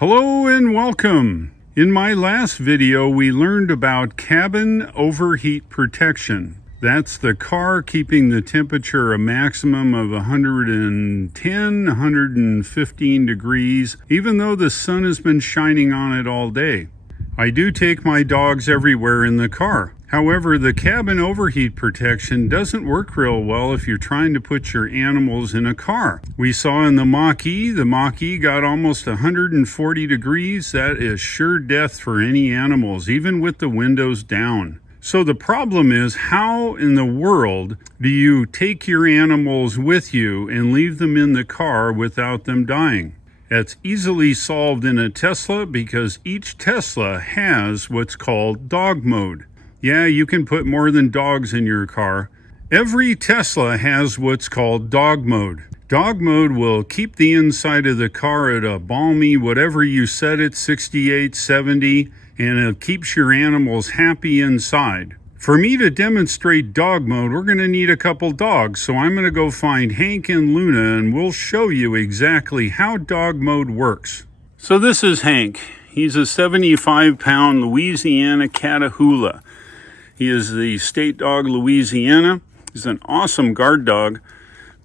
Hello and welcome. In my last video, we learned about cabin overheat protection. That's the car keeping the temperature a maximum of 110, 115 degrees, even though the sun has been shining on it all day. I do take my dogs everywhere in the car. However, the cabin overheat protection doesn't work real well if you're trying to put your animals in a car. We saw in the Mach-E got almost 140 degrees. That is sure death for any animals, even with the windows down. So the problem is, how in the world do you take your animals with you and leave them in the car without them dying? That's easily solved in a Tesla because each Tesla has what's called dog mode. Yeah, you can put more than dogs in your car. Every Tesla has what's called dog mode. Dog mode will keep the inside of the car at a balmy, whatever you set it, 68, 70, and it keeps your animals happy inside. For me to demonstrate dog mode, we're going to need a couple dogs, so I'm going to go find Hank and Luna, and we'll show you exactly how dog mode works. So this is Hank. He's a 75-pound Louisiana Catahoula. He is the state dog Louisiana. He's an awesome guard dog,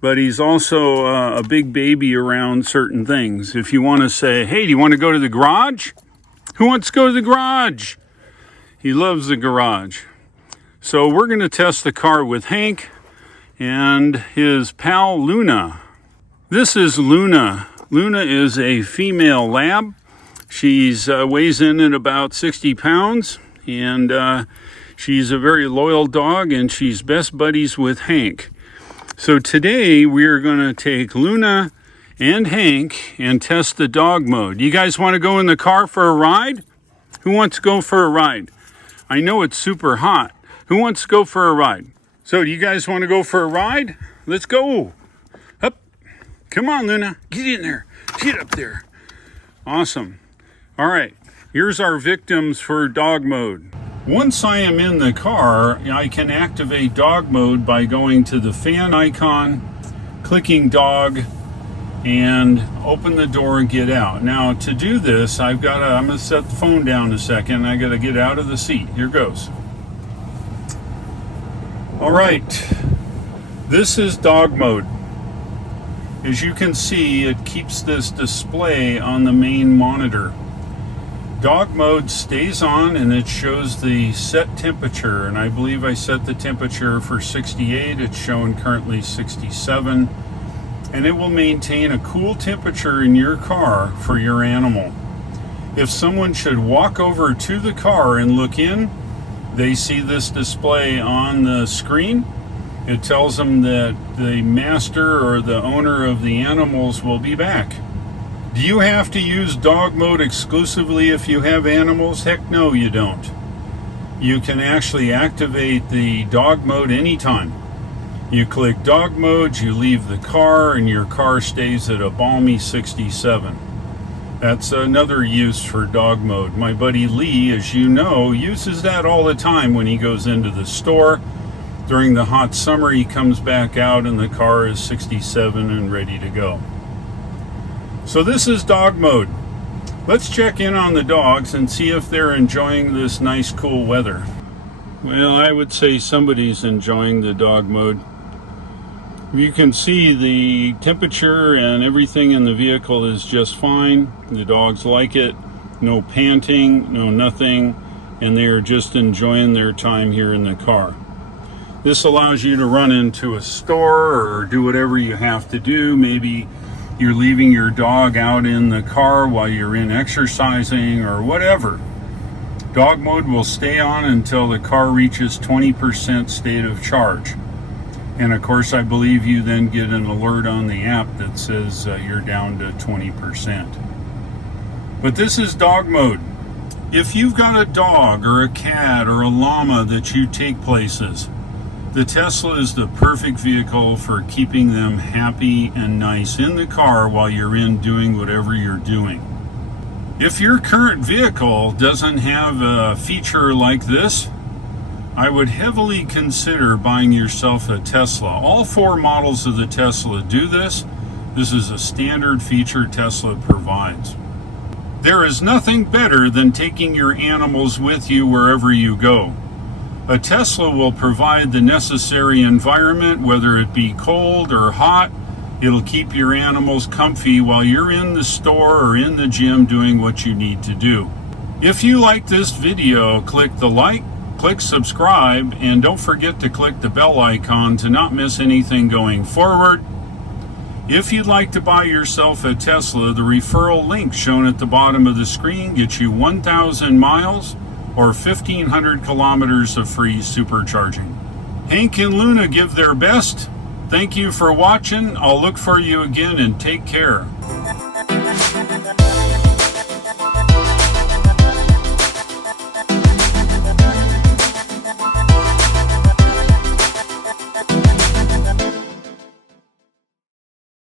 but he's also a big baby around certain things. If you want to say, hey, do you want to go to the garage? Who wants to go to the garage? He loves the garage. So we're going to test the car with Hank and his pal Luna. This is Luna. Luna is a female lab. She's weighs in at about 60 pounds, and she's a very loyal dog, and she's best buddies with Hank. So today we are going to take Luna and Hank and test the dog mode. You guys want to go in the car for a ride? Who wants to go for a ride? I know it's super hot. Who wants to go for a ride? So do you guys want to go for a ride? Let's go. Up. Come on, Luna. Get in there. Get up there. Awesome. All right. Here's our victims for dog mode. Once I am in the car, I can activate dog mode by going to the fan icon, clicking dog, and open the door and get out. Now to do this, I'm gonna set the phone down a second. I gotta get out of the seat. Here goes. All right, this is dog mode. As you can see, it keeps this display on the main monitor. Dog mode stays on and it shows the set temperature, and I believe I set the temperature for 68. It's showing currently 67, and it will maintain a cool temperature in your car for your animal. If someone should walk over to the car and look in, they see this display on the screen. It tells them that the master or the owner of the animals will be back. Do you have to use dog mode exclusively if you have animals? Heck no, you don't. You can actually activate the dog mode anytime. You click dog mode, you leave the car, and your car stays at a balmy 67. That's another use for dog mode. My buddy Lee, as you know, uses that all the time when he goes into the store. During the hot summer, he comes back out and the car is 67 and ready to go. So this is dog mode. Let's check in on the dogs and see if they're enjoying this nice cool weather. Well, I would say somebody's enjoying the dog mode. You can see the temperature and everything in the vehicle is just fine. The dogs like it. No panting, no nothing, and they are just enjoying their time here in the car. This allows you to run into a store or do whatever you have to do. Maybe you're leaving your dog out in the car while you're in exercising or whatever. Dog mode will stay on until the car reaches 20% state of charge. And of course, I believe you then get an alert on the app that says you're down to 20%. But this is dog mode. If you've got a dog or a cat or a llama that you take places, the Tesla is the perfect vehicle for keeping them happy and nice in the car while you're in doing whatever you're doing. If your current vehicle doesn't have a feature like this, I would heavily consider buying yourself a Tesla. All 4 models of the Tesla do this. This is a standard feature Tesla provides. There is nothing better than taking your animals with you wherever you go. A Tesla will provide the necessary environment, whether it be cold or hot. It'll keep your animals comfy while you're in the store or in the gym doing what you need to do. If you like this video, click the like, click subscribe, and don't forget to click the bell icon to not miss anything going forward. If you'd like to buy yourself a Tesla, the referral link shown at the bottom of the screen gets you 1,000 miles or 1,500 kilometers of free supercharging. Hank and Luna give their best. Thank you for watching. I'll look for you again and take care.